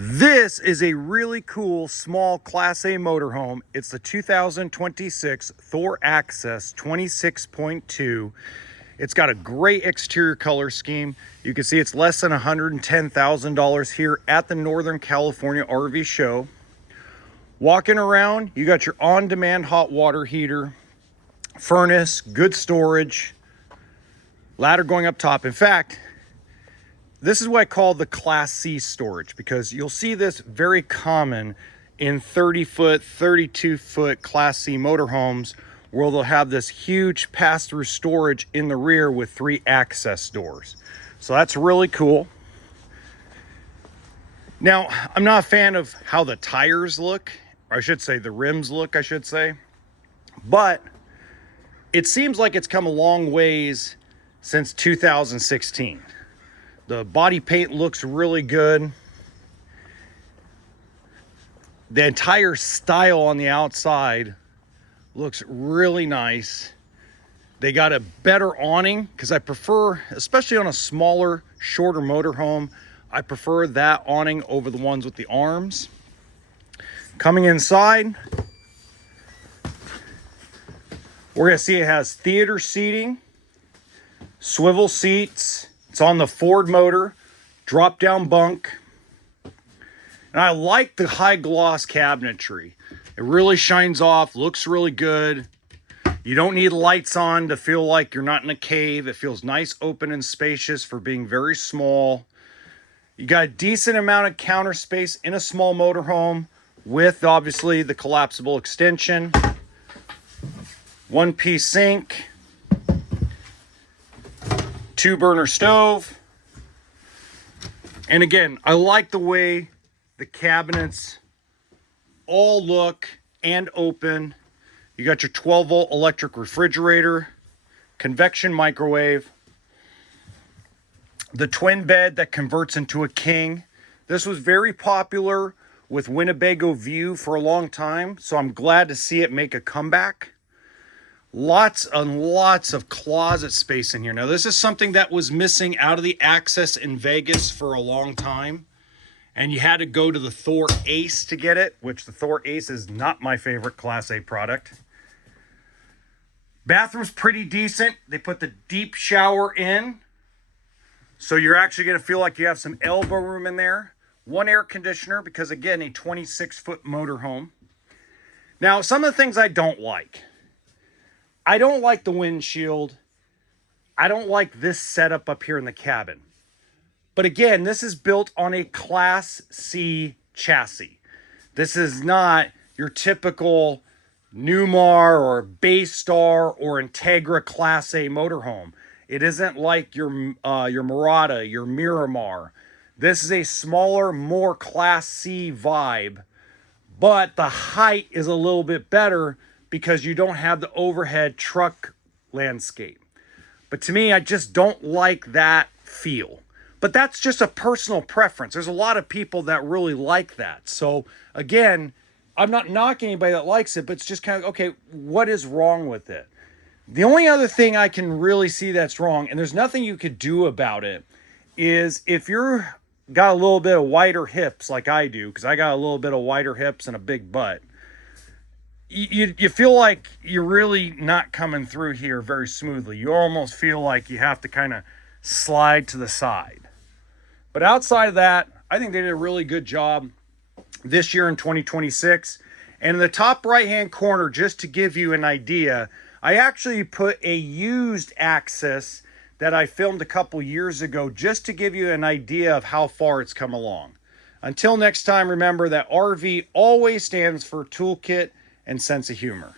This is a really cool small Class A motorhome. It's the 2026 Thor Axis 26.2. It's got a great exterior color scheme. You can see it's less than $110,000 here at the Northern California RV show. Walking around, you got your on-demand hot water heater, furnace, good storage, ladder going up top. In fact, this is what I call the Class C storage, because you'll see this very common in 30-foot, 32-foot Class C motorhomes, where they'll have this huge pass-through storage in the rear with 3 access doors. So that's really cool. Now, I'm not a fan of how the tires look, or I should say the rims look, I should say. But it seems like it's come a long ways since 2016. The body paint looks really good. The entire style on the outside looks really nice. They got a better awning, because I prefer, especially on a smaller, shorter motorhome, I prefer that awning over the ones with the arms. Coming inside, we're gonna see it has theater seating, swivel seats. It's on the Ford motor, drop down bunk. And I like the high gloss cabinetry. It really shines off, looks really good. You don't need lights on to feel like you're not in a cave. It feels nice, open, and spacious for being very small. You got a decent amount of counter space in a small motorhome with obviously the collapsible extension. 1-piece sink. 2-burner stove. And again, I like the way the cabinets all look and open. You got your 12-volt electric refrigerator, convection microwave, the twin bed that converts into a king. This was very popular with Winnebago View for a long time, so I'm glad to see it make a comeback. Lots and lots of closet space in here. Now, this is something that was missing out of the Axis in Vegas for a long time. And you had to go to the Thor Ace to get it, which the Thor Ace is not my favorite Class A product. Bathroom's pretty decent. They put the deep shower in, so you're actually going to feel like you have some elbow room in there. 1 air conditioner, because again, a 26-foot motorhome. Now, some of the things I don't like. I don't like the windshield. I don't like this setup up here in the cabin. But again, this is built on a Class C chassis. This is not your typical Newmar or Baystar or Integra Class A motorhome. It isn't like your Murata, your Miramar. This is a smaller, more Class C vibe, but the height is a little bit better because you don't have the overhead truck landscape. But to me, I just don't like that feel. But that's just a personal preference. There's a lot of people that really like that. So again, I'm not knocking anybody that likes it, but it's just kind of, okay, what is wrong with it? The only other thing I can really see that's wrong, and there's nothing you could do about it, is if you're got a little bit of wider hips like I do, because I got a little bit of wider hips and a big butt, you feel like you're really not coming through here very smoothly. You almost feel like you have to kind of slide to the side. But outside of that, I think they did a really good job this year in 2026. And in the top right-hand corner, just to give you an idea, I actually put a used Axis that I filmed a couple years ago just to give you an idea of how far it's come along. Until next time, remember that RV always stands for toolkit and sense of humor.